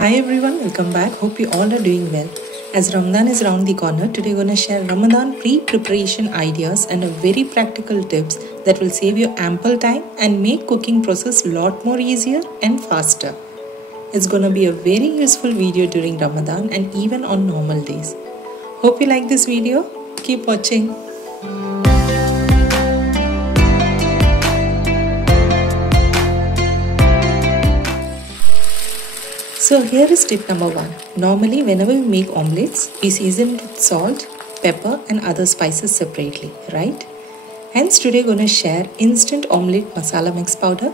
Hi everyone, welcome back. Hope you all are doing well. As Ramadan is around the corner, today we're going to share Ramadan pre-preparation ideas and a very practical tips that will save you ample time and make cooking process a lot more easier and faster. It's going to be a very useful video during Ramadan and even on normal days. Hope you like this video. Keep watching. So here is tip number 1. Normally whenever we make omelettes, we season it with salt, pepper and other spices separately, right? Hence today going to share instant omelette masala mix powder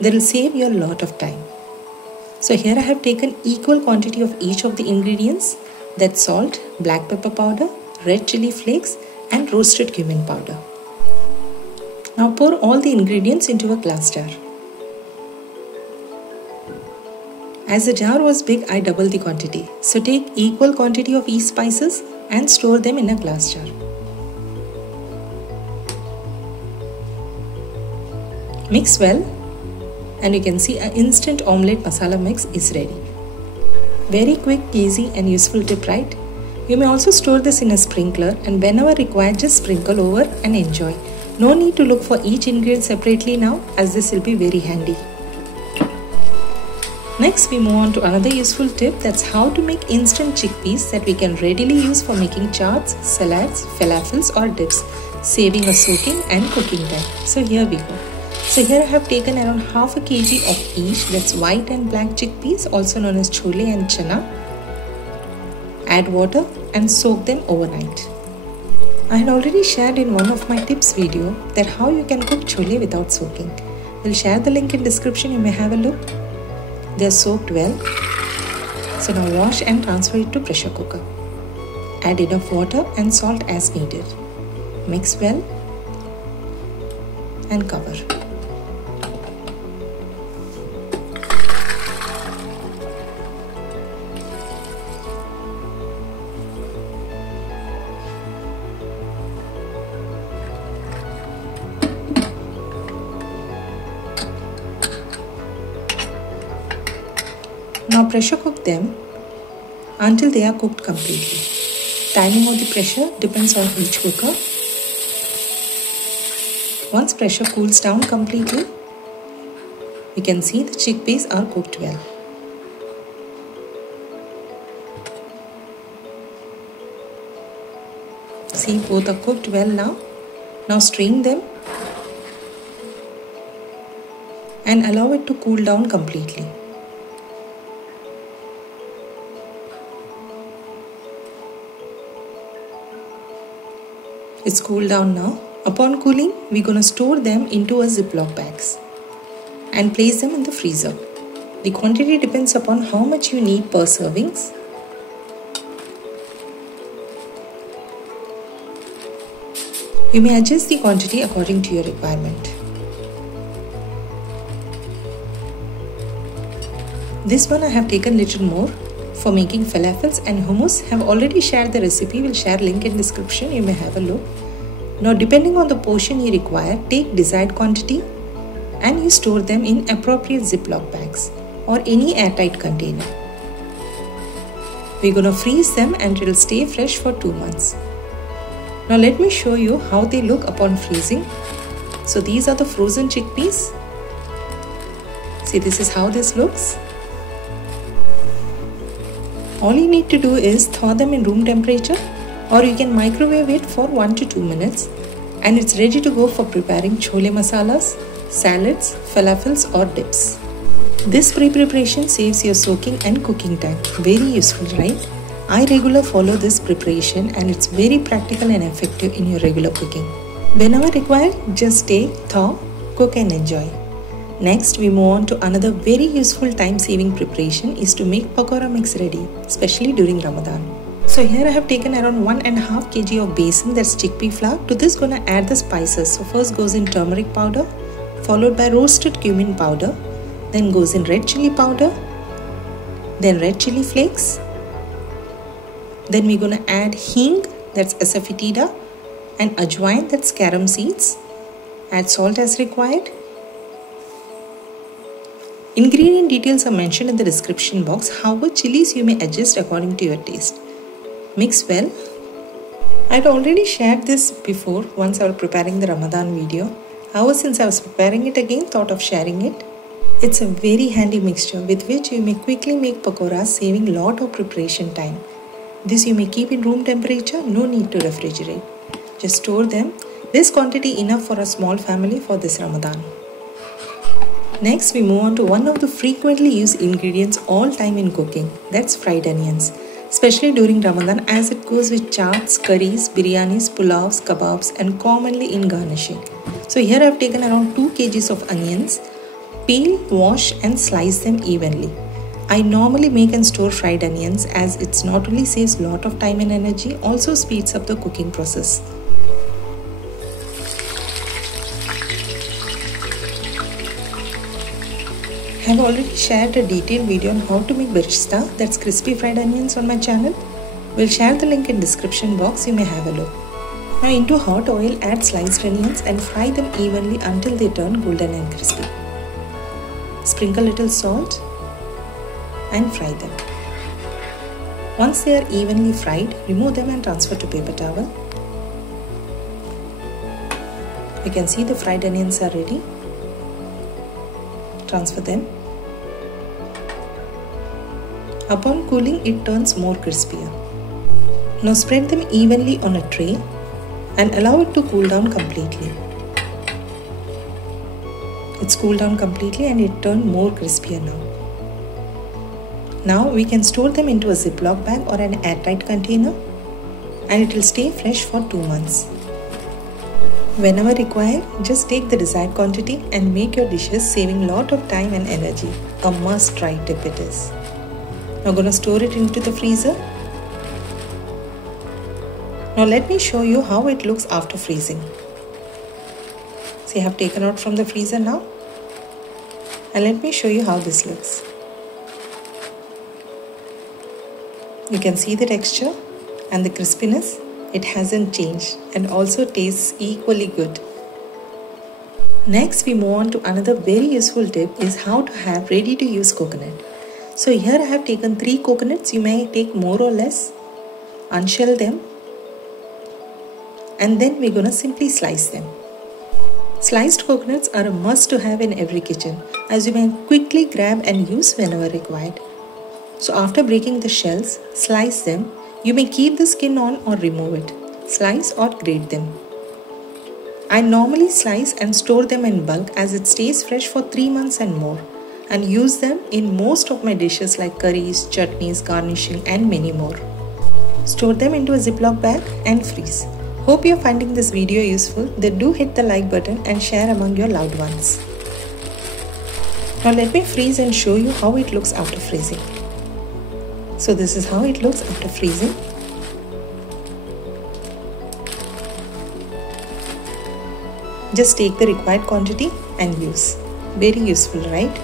that will save you a lot of time. So here I have taken equal quantity of each of the ingredients, that's salt, black pepper powder, red chili flakes and roasted cumin powder. Now pour all the ingredients into a glass jar. As the jar was big, I doubled the quantity. So take equal quantity of each spices and store them in a glass jar. Mix well and you can see an instant omelette masala mix is ready. Very quick, easy and useful tip, right? You may also store this in a sprinkler and whenever required just sprinkle over and enjoy. No need to look for each ingredient separately now as this will be very handy. Next we move on to another useful tip, that's how to make instant chickpeas that we can readily use for making chaats, salads, falafels or dips, saving a soaking and cooking time. So here we go. So here I have taken around half a kg of each, that's white and black chickpeas also known as chole and chana. Add water and soak them overnight. I had already shared in one of my tips video that how you can cook chole without soaking. We'll share the link in description, you may have a look. They are soaked well. So now wash and transfer it to pressure cooker. Add enough water and salt as needed. Mix well and cover. Now pressure cook them until they are cooked completely. Timing of the pressure depends on each cooker. Once pressure cools down completely, we can see the chickpeas are cooked well. See, both are cooked well now. Now strain them and allow it to cool down completely. It's cooled down now. Upon cooling, we're going to store them into a Ziploc bags and place them in the freezer. The quantity depends upon how much you need per servings. You may adjust the quantity according to your requirement. This one I have taken little more for making falafels and hummus. Have already shared the recipe, will share link in description, you may have a look. Now depending on the portion you require, take desired quantity and you store them in appropriate Ziploc bags or any airtight container. We're going to freeze them and it will stay fresh for 2 months. Now let me show you how they look upon freezing. So these are the frozen chickpeas. See, this is how this looks. All you need to do is thaw them in room temperature or you can microwave it for 1 to 2 minutes and it's ready to go for preparing chole masalas, salads, falafels or dips. This pre-preparation saves your soaking and cooking time. Very useful, right? I regularly follow this preparation and it's very practical and effective in your regular cooking. Whenever required, just take, thaw, cook and enjoy. Next, we move on to another very useful time-saving preparation is to make pakora mix ready, especially during Ramadan. So here I have taken around 1.5 kg of besan, that's chickpea flour. To this gonna add the spices. So first goes in turmeric powder, followed by roasted cumin powder, then goes in red chili powder, then red chili flakes. Then we're gonna add hing, that's Asafetida, and ajwain, that's carom seeds. Add salt as required. Ingredient details are mentioned in the description box. However, chilies you may adjust according to your taste. Mix well. I'd already shared this before once I was preparing the Ramadan video. However, since I was preparing it again, thought of sharing it. It's a very handy mixture with which you may quickly make pakoras, saving lot of preparation time. This you may keep in room temperature, no need to refrigerate. Just store them. This quantity enough for a small family for this Ramadan. Next, we move on to one of the frequently used ingredients all time in cooking. That's fried onions. Especially during Ramadan as it goes with chaats, curries, biryanis, pulavs, kebabs and commonly in garnishing. So here I have taken around 2 kgs of onions. Peel, wash and slice them evenly. I normally make and store fried onions as it not only saves lot of time and energy, also speeds up the cooking process. I have already shared a detailed video on how to make barista, that's crispy fried onions, on my channel. We'll share the link in description box, you may have a look. Now into hot oil add sliced onions and fry them evenly until they turn golden and crispy. Sprinkle little salt and fry them. Once they are evenly fried, remove them and transfer to paper towel. You can see the fried onions are ready. Transfer them. Upon cooling, it turns more crispier. Now spread them evenly on a tray and allow it to cool down completely. It's cooled down completely and it turned more crispier now. Now we can store them into a Ziploc bag or an airtight container and it will stay fresh for 2 months. Whenever required, just take the desired quantity and make your dishes, saving lot of time and energy. A must-try tip it is. Now gonna store it into the freezer. Now let me show you how it looks after freezing. See, I have taken out from the freezer now. And let me show you how this looks. You can see the texture and the crispiness. It hasn't changed and also tastes equally good. Next, we move on to another very useful tip is how to have ready to use coconut. So here I have taken 3 coconuts. You may take more or less. Unshell them. And then we're gonna simply slice them. Sliced coconuts are a must to have in every kitchen as you may quickly grab and use whenever required. So after breaking the shells, slice them. You may keep the skin on or remove it. Slice or grate them. I normally slice and store them in bulk as it stays fresh for 3 months and more, and use them in most of my dishes like curries, chutneys, garnishing and many more. Store them into a Ziploc bag and freeze. Hope you are finding this video useful. Then do hit the like button and share among your loved ones. Now let me freeze and show you how it looks after freezing. So this is how it looks after freezing. Just take the required quantity and use. Very useful, right?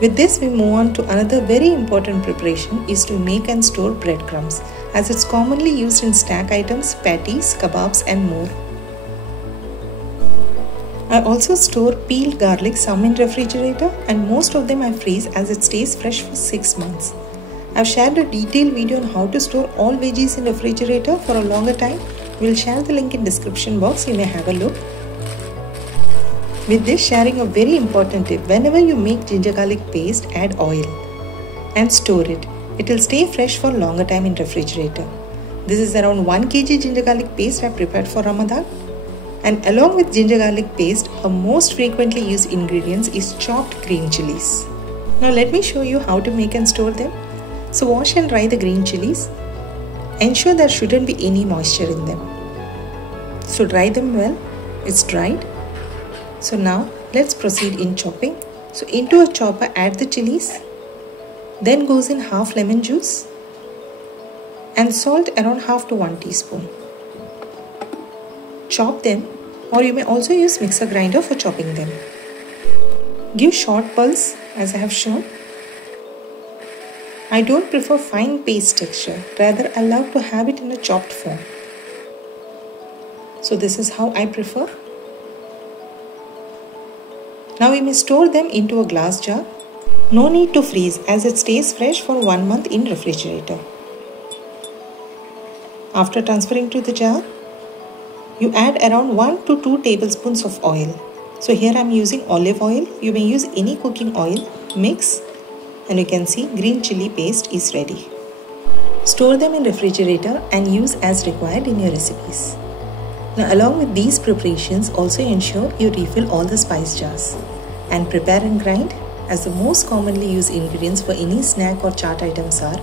With this we move on to another very important preparation is to make and store breadcrumbs as it's commonly used in snack items, patties, kebabs and more. I also store peeled garlic, some in refrigerator and most of them I freeze as it stays fresh for 6 months. I've shared a detailed video on how to store all veggies in refrigerator for a longer time. We'll share the link in description box, you may have a look. With this, sharing a very important tip, whenever you make ginger garlic paste, add oil and store it. It will stay fresh for longer time in refrigerator. This is around 1 kg ginger garlic paste I prepared for Ramadan. And along with ginger garlic paste, a most frequently used ingredients is chopped green chilies. Now let me show you how to make and store them. So wash and dry the green chilies. Ensure there shouldn't be any moisture in them. So dry them well. It's dried. So now let's proceed in chopping. So into a chopper add the chilies. Then goes in half lemon juice. And salt around half to 1 teaspoon. Chop them, or you may also use mixer grinder for chopping them. Give short pulse as I have shown. I don't prefer fine paste texture, rather I love to have it in a chopped form. So this is how I prefer. Now we may store them into a glass jar. No need to freeze as it stays fresh for 1 month in refrigerator. After transferring to the jar, you add around 1 to 2 tablespoons of oil. So here I am using olive oil. You may use any cooking oil. Mix and you can see green chili paste is ready. Store them in refrigerator and use as required in your recipes. Now along with these preparations, also ensure you refill all the spice jars and prepare and grind, as the most commonly used ingredients for any snack or chaat items are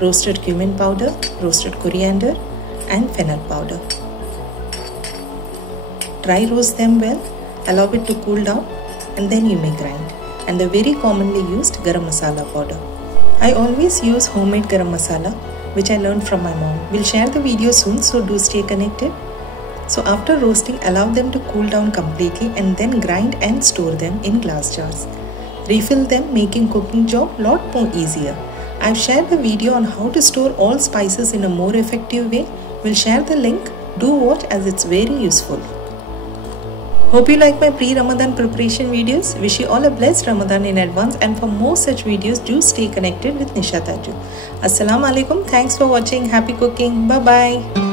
roasted cumin powder, roasted coriander and fennel powder. Dry roast them well, allow it to cool down and then you may grind. And the very commonly used garam masala powder. I always use homemade garam masala, which I learned from my mom. We'll share the video soon, so do stay connected. So after roasting, allow them to cool down completely and then grind and store them in glass jars. Refill them, making cooking job lot more easier. I've shared the video on how to store all spices in a more effective way. We'll share the link. Do watch as it's very useful. Hope you like my pre-Ramadan preparation videos. Wish you all a blessed Ramadan in advance, and for more such videos, do stay connected with Nisha Thaju. Assalamu alaikum. Thanks for watching. Happy cooking. Bye bye.